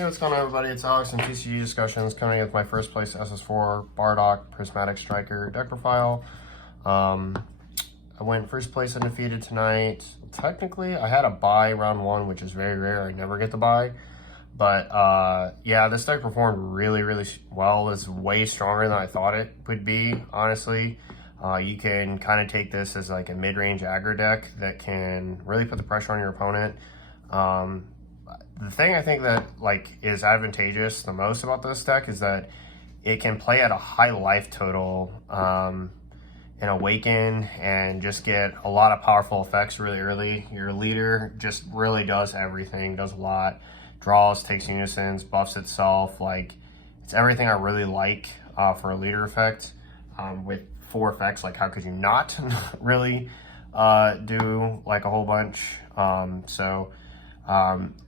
Hey, what's going on, everybody? It's Alex from TCG Discussions, coming with my first place Ss4 Bardock Prismatic Striker deck profile. I went first place undefeated tonight. Technically, I had a bye round one, which is very rare. I never get the bye. But yeah, this deck performed really well. It's way stronger than I thought it would be, honestly. You can kind of take this as like a mid-range aggro deck that can really put the pressure on your opponent. The thing I think that is advantageous the most about this deck is that it can play at a high life total and awaken and just get a lot of powerful effects really early. Your leader just really does everything, does a lot. Draws, takes unisons, buffs itself. It's everything I really like for a leader effect. With 4 effects, how could you not really do a whole bunch?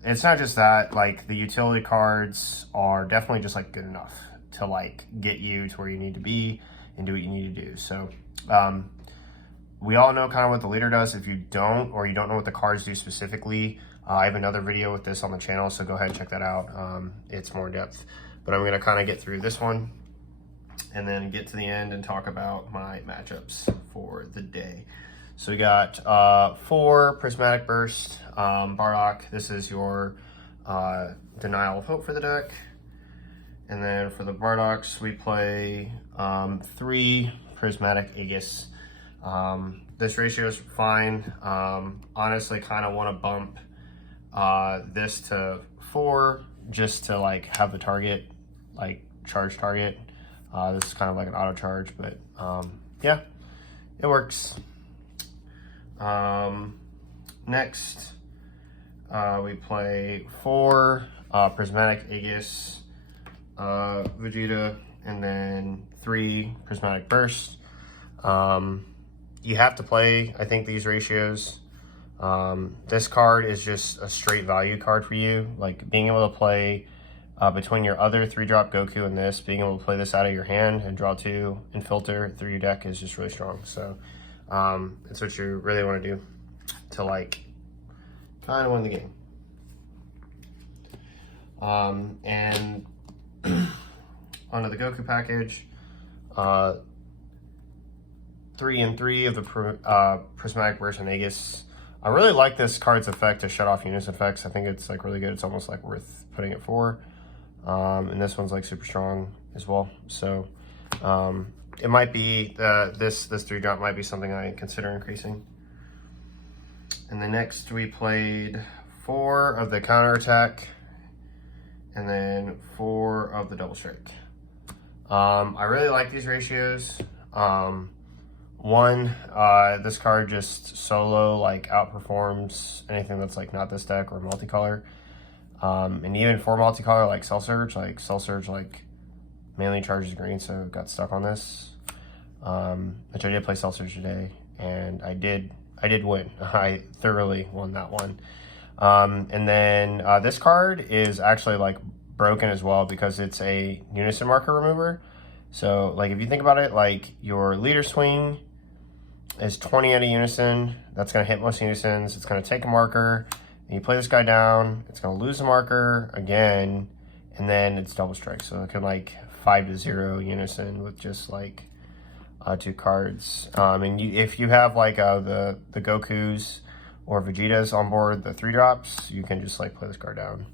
It's not just that, the utility cards are definitely just good enough to get you to where you need to be and do what you need to do. So we all know kind of what the leader does. If you don't, or you don't know what the cards do specifically, I have another video with this on the channel, so go ahead and check that out. It's more in depth, but I'm going to kind of get through this one and then get to the end and talk about my matchups for the day. So we got 4 Prismatic Burst, Bardock. This is your Denial of Hope for the deck. And then for the Bardocks, we play 3 Prismatic Aegis. This ratio is fine. Honestly, kind of want to bump this to 4 just to have the target, charge target. This is kind of like an auto charge, but yeah, it works. Next, we play 4 Prismatic Aegis, Vegeta, and then 3 Prismatic Burst. You have to play, I think, these ratios. This card is just a straight value card for you. Being able to play between your other 3-drop Goku and this, being able to play this out of your hand and draw 2 and filter through your deck is just really strong. So it's what you really want to do to kind of win the game. And onto the Goku package, 3 and 3 of the Prismatic Burst and Aegis. I really like this card's effect to shut off unison effects. I think it's really good. It's almost worth putting it for. And this one's super strong as well. So it might be this 3-drop might be something I consider increasing. And then next we played 4 of the counterattack and then 4 of the double strike. I really like these ratios. One, this card just solo outperforms anything that's not this deck or multicolor. And even for multicolor Cell Surge, mainly charges green, so got stuck on this. Which I did play Cell Surge today, and I did win. I thoroughly won that one. And then this card is actually broken as well because it's a unison marker remover. So if you think about it, your leader swing is 20 out of unison. That's going to hit most unisons. It's going to take a marker, and you play this guy down. It's going to lose a marker again, and then it's double strike. So it can 5-0 unison with just 2 cards. And if you have the Gokus or Vegetas on board, the 3-drops, you can just play this card down.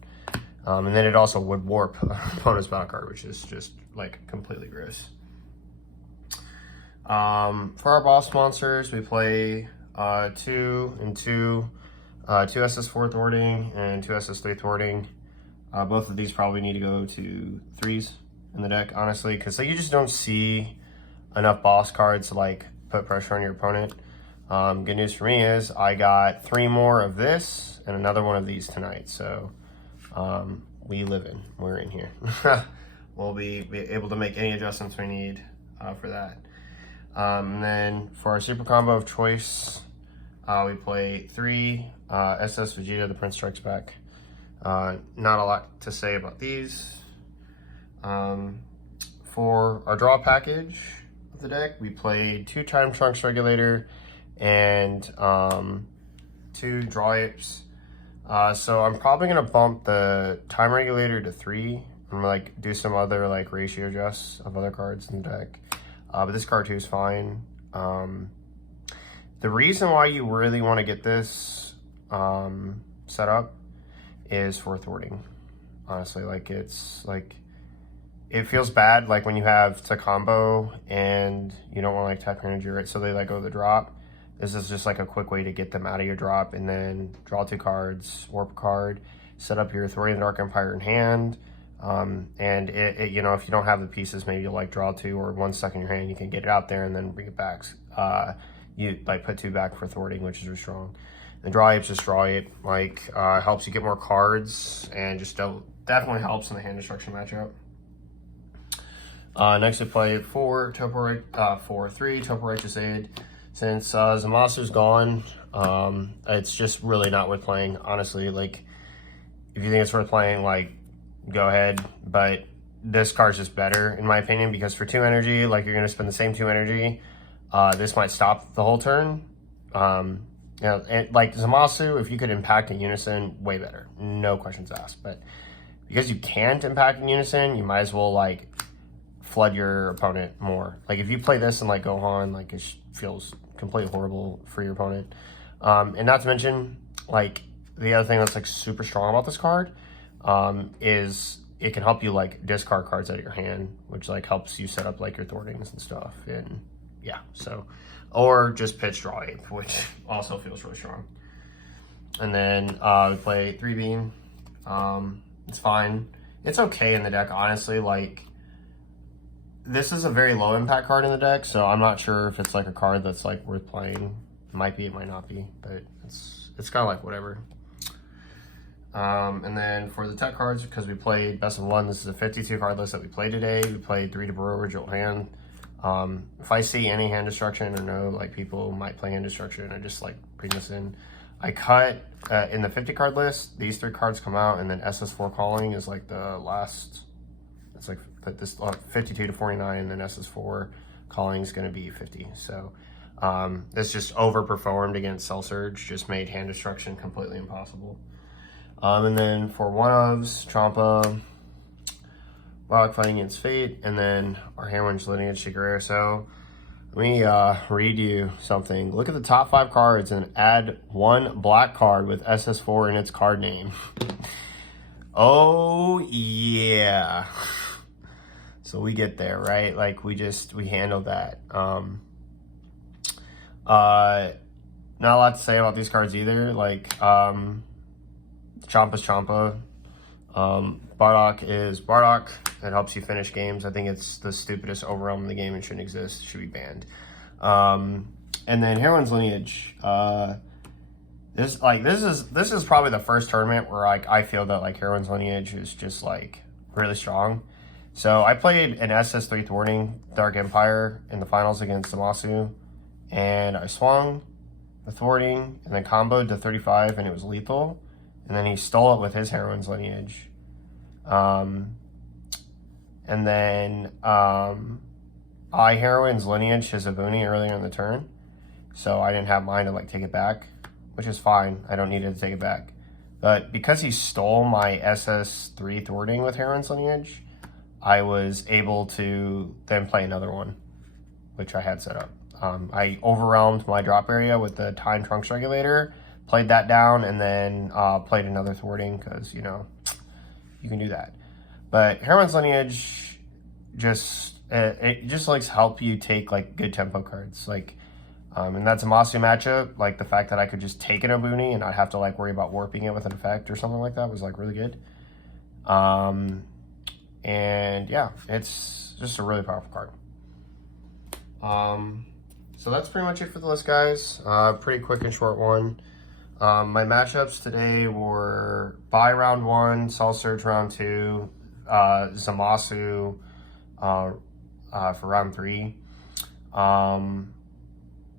And then it also would warp opponent's battle card, which is just completely gross. For our boss monsters, we play 2 and 2, 2 Ss4 thwarting and 2 Ss3 thwarting. Both of these probably need to go to 3s in the deck, honestly, because you just don't see enough boss cards to put pressure on your opponent. Good news for me is I got 3 more of this and another one of these tonight, so we're in here. We'll be able to make any adjustments we need for that. And then for our super combo of choice, we play 3 SS Vegeta, the Prince Strikes Back. Not a lot to say about these. For our draw package of the deck, we played 2 Time Trunks Regulator and 2 Draw Apes. So I'm probably gonna bump the time regulator to 3. I'm gonna like do some other like ratio adjusts of other cards in the deck. But this card too is fine. The reason why you really want to get this set up is for thwarting. Honestly, like it's like it feels bad like when you have to combo and you don't want to like tap your energy, right? So they like go to the drop. This is just like a quick way to get them out of your drop, and then draw 2 cards, warp a card, set up your Thorian Dark Empire in hand. And it you know, if you don't have the pieces, maybe you'll like draw 2 or 1 stuck in your hand. You can get it out there and then bring it back. You like put 2 back for thwarting, which is really strong. And draw apes, destroy it. Like helps you get more cards, and just definitely helps in the hand destruction matchup. Next we play 4 4/3 Topo Righteous Aid. Since Zamasu's gone, it's just really not worth playing, honestly. Like, if you think it's worth playing, like, go ahead. But this card's just better, in my opinion, because for 2 energy, like, you're going to spend the same 2 energy. This might stop the whole turn. You know, like, Zamasu, if you could impact in unison, way better. No questions asked. But because you can't impact in unison, you might as well, like, flood your opponent more. Like, if you play this and, like, Gohan, like, it feels completely horrible for your opponent. And not to mention, like, the other thing that's like super strong about this card is it can help you like discard cards out of your hand, which like helps you set up like your thwartings and stuff. And yeah, so, or just pitch draw ape, which also feels really strong. And then we play 3 beam. It's fine. It's okay in the deck, honestly. Like, this is a very low impact card in the deck, so I'm not sure if it's like a card that's like worth playing. It might be, it might not be, but it's kind of like whatever. And then for the tech cards, because we played best of 1, this is a 52 card list that we played today. We played 3 to Burrow original hand. If I see any hand destruction or know like people might play hand destruction, I just like bring this in. I cut in the 50 card list, these 3 cards come out, and then Ss4 calling is like the last. It's like this 52 to 49, and then Ss4 calling is going to be 50. So this just overperformed against Cell Surge, just made hand destruction completely impossible. And then for 1-ofs, Champa, Bardock fighting against Fate, and then our Hammer's Lineage Shigarero. So let me read you something. Look at the top 5 cards and add 1 black card with Ss4 in its card name. Oh yeah. So we get there, right? Like we handled that. Not a lot to say about these cards either. Like Champa's Champa. Bardock is Bardock. It helps you finish games. I think it's the stupidest overwhelm in the game and shouldn't exist. It should be banned. And then Heroine's Lineage. This is probably the first tournament where like I feel that like Heroine's Lineage is just like really strong. So I played an SS3 thwarting Dark Empire in the finals against Zamasu, and I swung the thwarting and then comboed to 35, and it was lethal. And then he stole it with his Heroine's Lineage. And then I Heroine's Lineage his Abuni earlier in the turn, so I didn't have mine to like take it back, which is fine. I don't need it to take it back. But because he stole my SS3 thwarting with Heroine's Lineage, I was able to then play another one, which I had set up. I overwhelmed my drop area with the Time Trunks Regulator, played that down, and then played another thwarting because, you know, you can do that. But Heroine's Lineage it just likes help you take like good tempo cards. Like, and that's a Zamasu matchup. Like the fact that I could just take an Abuni and not have to like worry about warping it with an effect or something like that was like really good. And yeah, it's just a really powerful card. So that's pretty much it for the list, guys. Pretty quick and short one. My matchups today were Bai round 1, Cell Surge round 2, Zamasu for round 3.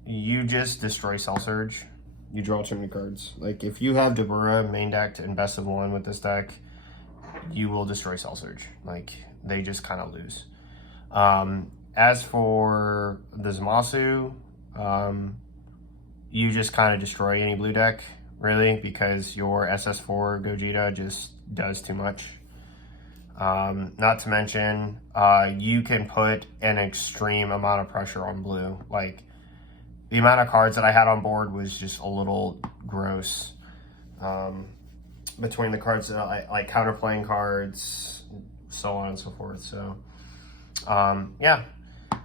You just destroy Cell Surge. You draw too many cards. Like if you have Dabura main decked and best of 1 with this deck, you will destroy Cell Surge. Like they just kind of lose. As for the Zamasu, you just kind of destroy any blue deck really, because your Ss4 Gogeta just does too much. Not to mention, you can put an extreme amount of pressure on blue. Like, the amount of cards that I had on board was just a little gross. Between the cards that I like, counterplaying cards, so on and so forth. So, yeah.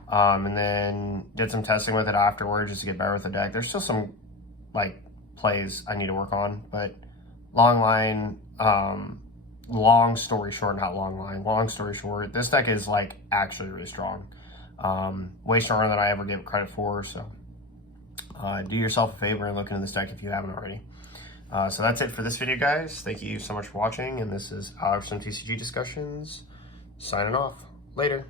And then did some testing with it afterwards just to get better with the deck. There's still some, like, plays I need to work on, but long story short, long story short, this deck is, like, actually really strong. Way stronger than I ever give credit for, so do yourself a favor and look into this deck if you haven't already. So that's it for this video, guys. Thank you so much for watching, and this is Alex from TCG Discussions, signing off. Later.